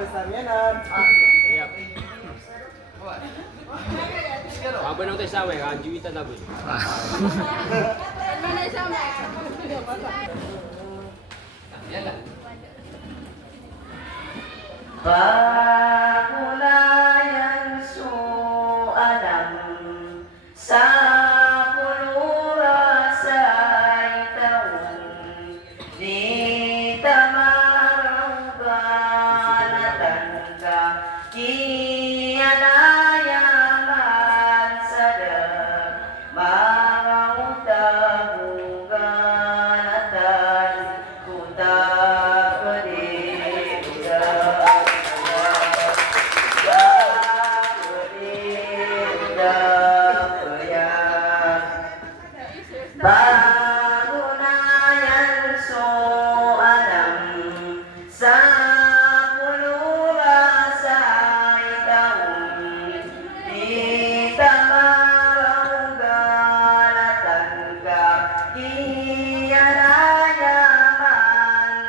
Pesamianan. Iya. Apa nang tes sawe kan juwitan tapi. Mana sama? Pagulayan suadam sa pulura sa itaon di tamarang ganatan ka kiyanayaman sa dag marang tabuganatan kuta Pagulayan suadam sa pulura sa itaon di tamarang ganatan ka kiyanayaman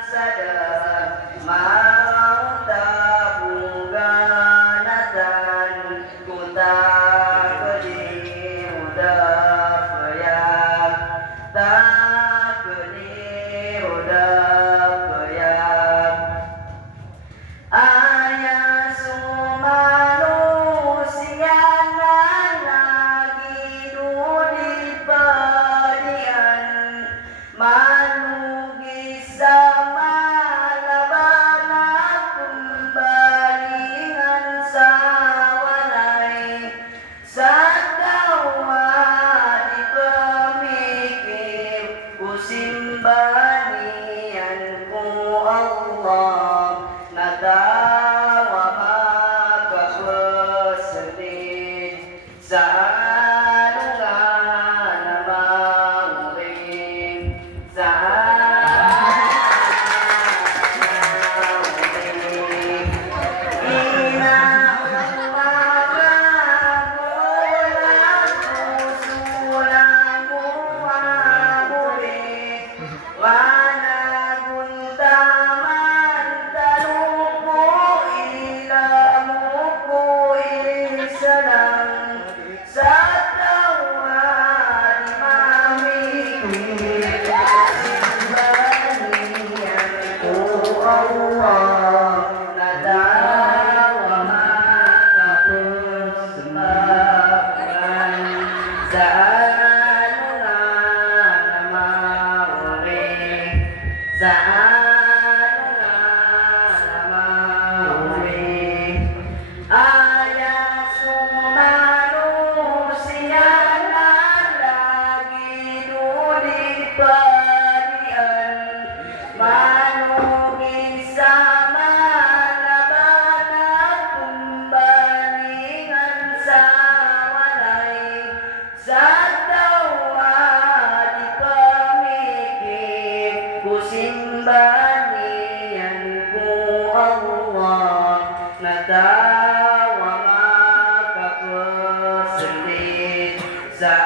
sa dag marang tabuganatan kuta takni udap kayak ayah sumanusia lagi di padian manugi sama labana kumbalingan sa walay sa simbanian ku Allah natawa makapesedin sa anungan mauling sa simbanian ku Allah natawa makapesedin sa